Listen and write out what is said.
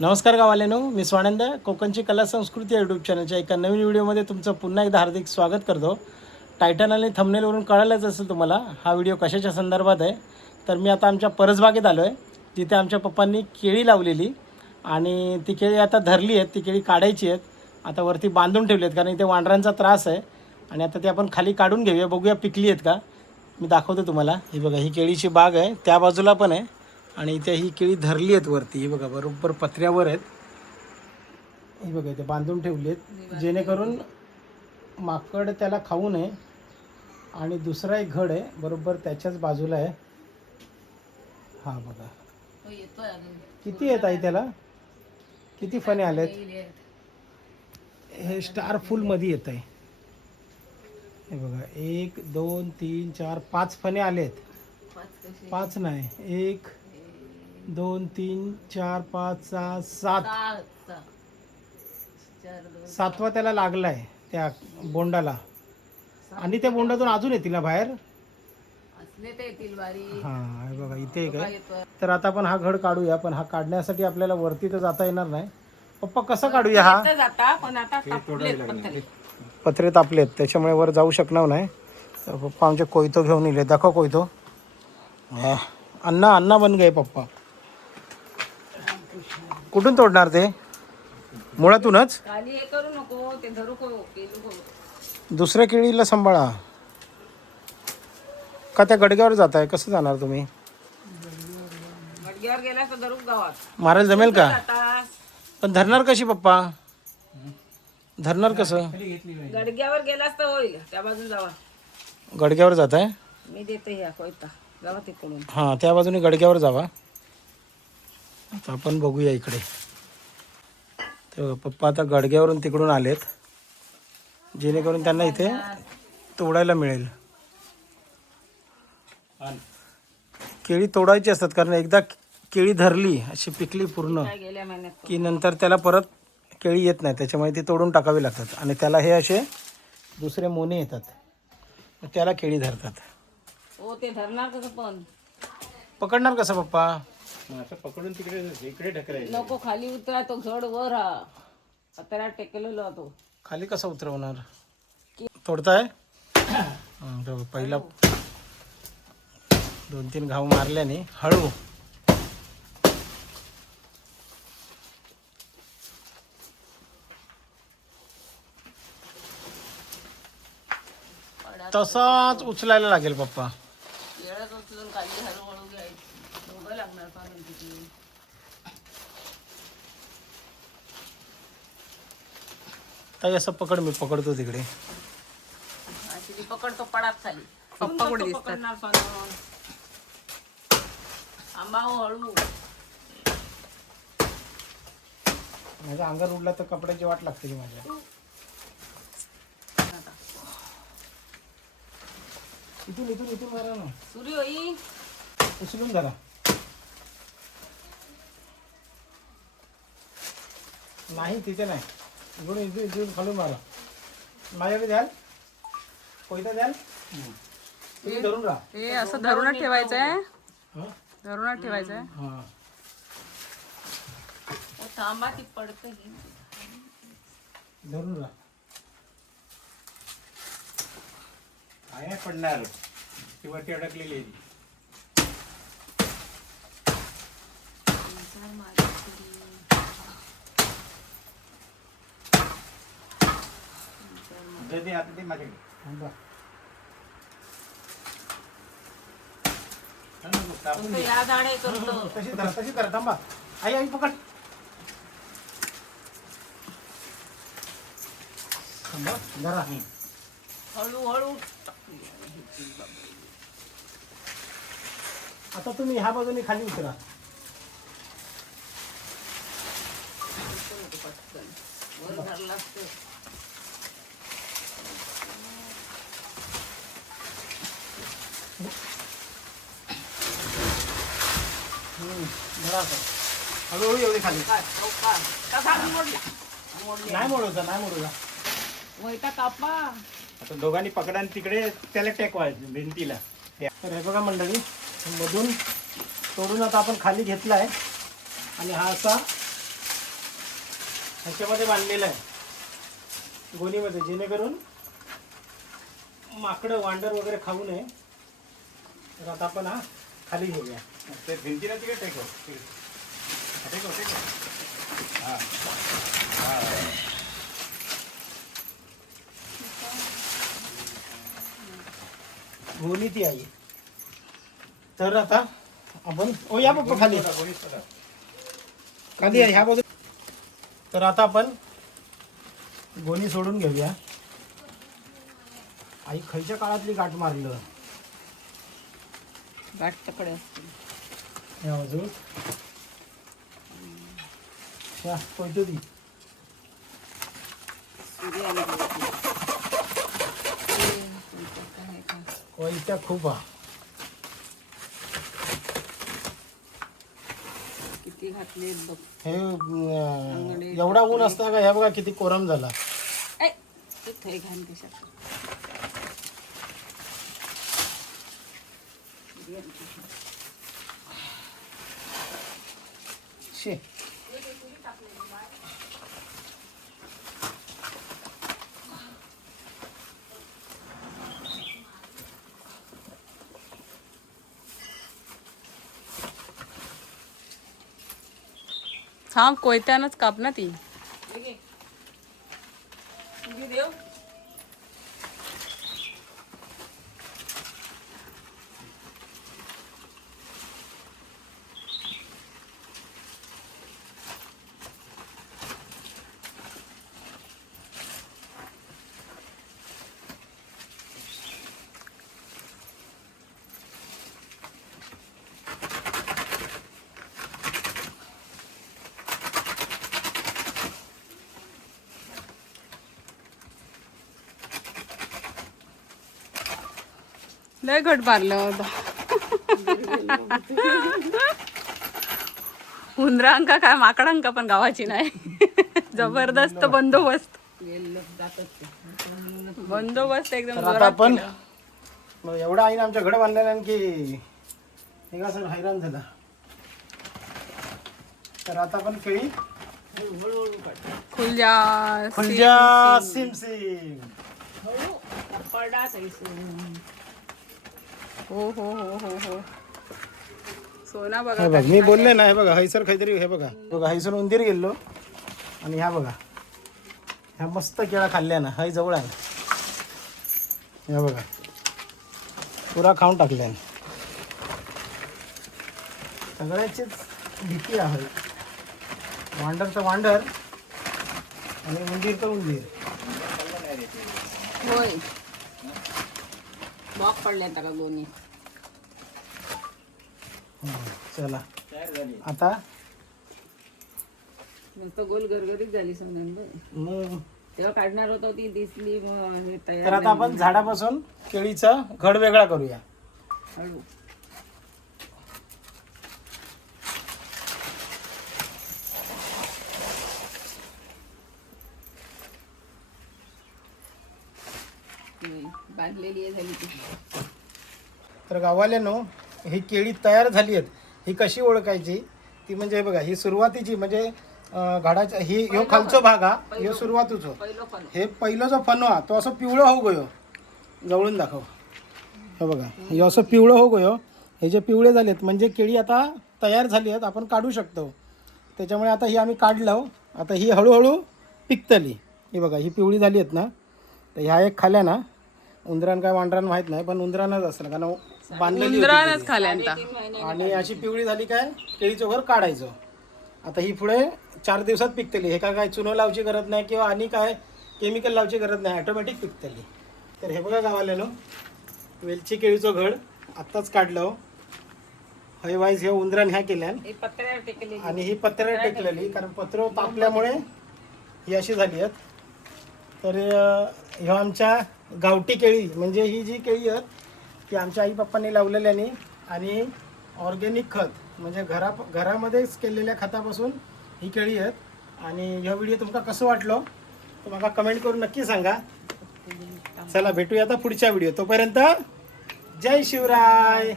नमस्कार गावालेनो, मी स्वानंद कोकणची कला संस्कृती यूट्यूब चॅनलच्या एका नवीन व्हिडिओमध्ये तुमचं पुन्हा एकदा हार्दिक स्वागत करतो. टायटन आणि थंबनेलवरून कळालंच असेल तुम्हाला हा व्हिडिओ कशाच्या संदर्भात आहे. तर मी आता आमच्या परसबागेत आलो आहे, जिथे आमच्या पप्पांनी केळी लावलेली आणि ती केळी आता धरली आहेत. ती केळी काढायची आहेत, आता वरती बांधून ठेवली आहेत कारण इथे वांढरांचा त्रास आहे. आणि आता ती आपण खाली काढून घेऊया, बघूया पिकली आहेत का. मी दाखवतो तुम्हाला. ही बघा, ही केळीची बाग आहे, त्या बाजूला पण आहे आणि इथे ही केळी धरली आहेत वरती. ही बघा बरोबर पत्र्यावर आहेत. ही बघा इथे बांधून ठेवली आहेत जेणेकरून माकड त्याला खाऊ नये. आणि दुसरा एक घड आहे बरोबर त्याच्याच बाजूला आहे. हा बघा किती आहेत आई, त्याला किती फणे आलेत. हे स्टार फुल मध्ये येत आहे. हे बघा 1 2 3 4 5 फणे आलेत. 5 नाही, 1 2 3 4 5 6 7 सातवा त्याला लागलाय त्या बोंडाला. आणि त्या बोंडातून अजून येतील ना बाहेर. हा हे बघा इथे एक आहे. तर आता आपण हा घड काढूया, पण हा काढण्यासाठी आपल्याला वरती तर जाता येणार नाही. पप्पा कसं काढूया हा. पत्रे तापलेत त्याच्यामुळे वर जाऊ शकणार नाही. तर पप्पा आमचे कोयतो घेऊन येले. दाखव कोयतो. अण्णा अण्णा बन गए पप्पा. कुठून तोडणार ते, मुळातूनच. दुसऱ्या केळीला सांभाळा का, त्या गडग्यावर जात आहे. कसं जाणार तुम्ही. मारायला जमेल का. पण धरणार कशी पप्पा, धरणार कसं. गडग्यावर गेलास तर होईल, त्या बाजून जावा. गडग्यावर जात आहे. मी देते ह्या कोयता, जावा तिकडून. हां त्या बाजूने गडग्यावर जावा. आता आपण बघूया इकडे. तर पप्पा आता गडग्यावरून तिकडून आलेत, जेणेकरून त्यांना इथे तोडायला मिळेल. केळी तोडायची असतात कारण एकदा केळी धरली अशी पिकली पूर्ण गेल्या महिन्यात की नंतर त्याला परत केळी येत नाही. त्याच्यामुळे ती तोडून टाकावी लागतात. आणि त्याला हे असे दुसरे मोने येतात, त्याला केळी धरतात. हो ते धरणार कसं पण. पकडणार कसं पप्पा. असं पकडून तिकडे इकडे ढकलायचं. नको खाली उतरा, तो घड वर हा पत्र्यात टेकलेला तो. खाली कसं उतरवणार. तोडताय. पहिला 2-3 घाव मारल्याने हळू. तसाच उचलायला लागेल पप्पा. वेळच उचलून खाली हळूहळू घ्यायचं, दोघं लागणार पाणी तिथे. ताई असं पकड, मी पकडतो तिकडे. अशी पकडतो पडात खाली. पप्पा कुठे दिसतात? पकडणार पाणी. आंबाव हळू. माझ्या अंगावर उडला तर कपड्याची वाट लागते की माझ्या. इथून इथून इथून मारा ना. सूर्य होई उचलून धरा. नाही तिथे नाही, इकडून इथून इथून खालून मारा. माझ्याकडे द्याल, कोयता द्याल. तुम्ही धरून राहा. हे असं धरूनच ठेवायचंय, हं? धरूनच ठेवायचंय. हां थांबा ती पडते. धरून राहा. काय नाही पडणार, ती वरती अडकलेली आहे. दे आता ते माझ्याकडे. थांबा. कापून फक्त या झाडे करतो. तशी धरा, तशी धरा. थांबा आई, आई पकड. थांबा धरा. हळूहळू आता तुम्ही ह्या बाजूने खाली उतरा. वर धरला असतो. धरा आता. हळूहळू एवढी खाली. नाही मोडवता, नाही मोडवता. वैता कापा. आता दोघांनी पकडा आणि तिकडे त्याला टेकवायचं भिंतीला. तर हे बघा मंडळी, मधून तोडून आता आपण खाली घेतला आहे आणि हा असा ह्याच्यामध्ये बांधलेलं आहे गोणीमध्ये, जेणेकरून माकडं वांडर वगैरे खाऊ नये. तर आता आपण हा खाली घेऊया. ते भिंतीला तिकडे टेकव. टेकव. हां गोणी ती आहे. तर आता आपण या पप्पा खाली खाली आहे ह्या बाजू. तर आता आपण गोणी सोडून घेऊया. आई खयच्या काळातली गाठ मारलं गाठ तकडे असते. या बाजू या कोयतो ती सूर्य आली होती. काय का कोयत्या खूप हा. किती घातले बघ. हे एवढा ऊन असता का? ह्या बघा किती कोरम झाला. ऐ, ते थै घाण कशात. शे थांब, कोयत्यानंच काप ना ती. हे घे. तुझी देव. लय घट मारलं होतं. उंदरांका काय माकडांका पण गावाची नाही. जबरदस्त बंदोबस्त. गेलं जातात ते. बंदोबस्त एकदम तर आता जोरात आपण केला. मग एवढा आईने आमच्या घड बांधलेला की हे का सर हैराण झाला. तर आता आपण केळी हळूहळू काढ. खुलजा खुलजा सिम सिम. हळू पडा तैसून. हो हो हो हो हो. सोना बघा हे बघ मी बोलले ना, हे बघा हैसर काहीतरी. हे बघा बघा हैसर उंदीर गेलो आणि ह्या बघा ह्या मस्त केळा खाल्ल्या ना. हय जवळ आहे. ह्या बघा पुरा खाऊन टाकल्या. सगळ्याचीच भीती आहे. वांडर तर वांडर आणि उंदीर तर उंदीर. होय. बॉक पडल्या का दोन्ही. चला तयार झाली. आता नुसतं गोल गरगरीत झाली सोन्यान. मग तेव्हा काढणार होतो ती दिसली मग हे तयार तर आता आपण झाडापासून केळीचा घड वेगळा करूया. हळू. बांधलेली आहे झाली ती. तर गावाल्यानो ही केळी तयार झाली आहेत. ही कशी ओळखायची ती म्हणजे हे बघा ही सुरुवातीची म्हणजे घाडाचा ही ह्यो खालचो भाग हा ह्यो सुरुवातीचो. पहिलं पण हे पहिलं जो फणो हा तो असं पिवळं हो गयो. जवळून दाखव. हे बघा हे असं पिवळं हो गयो. हे जे पिवळे झालेत म्हणजे केळी आता तयार झाली आहेत, आपण काढू शकतो. त्याच्यामुळे आता ही आम्ही काढलो. आता ही हळूहळू पिकतली. ही बघा ही पिवळी झाली आहेत ना. तर ह्या एक खाल्या ना उंदरान काय वांडरान माहीत नाही, पण उंदरानच असलं कारण बांधलेली होती उंदरानच केळी. खाल्यांता. आणि अशी पिवळी झाली काय केळीचं घर काढायचं. आता ही पुढे 4 दिवसात पिकतली. हे काय चुनो लावची गरज नाही किंवा आणि काय केमिकल लावची गरज नाही, ऑटोमॅटिक पिकतली. तर हे बघा गावाल्यानो वेलची केळीचं घड आत्ताच काढलं. हय वाईज हे उंदरान ह्या केल्यान हे पत्र्यावर टेकलेली. आणि ही पत्र्यावर टेकलेली कारण पत्र तापल्यामुळे ही अशी झाली आहेत. तर ह्या आमच्या गावठी केळी म्हणजे ही जी केळी आहेत ती आमच्या आई पप्पांनी लावलेल्यानी आणि ऑर्गॅनिक खत म्हणजे घरामध्येच केलेल्या खतापासून ही केळी आहेत. आणि ह्या व्हिडिओ तुमका कसं वाटलं तर मला कमेंट करून नक्की सांगा. चला भेटूया आता पुढच्या व्हिडिओ. तोपर्यंत जय शिवराय.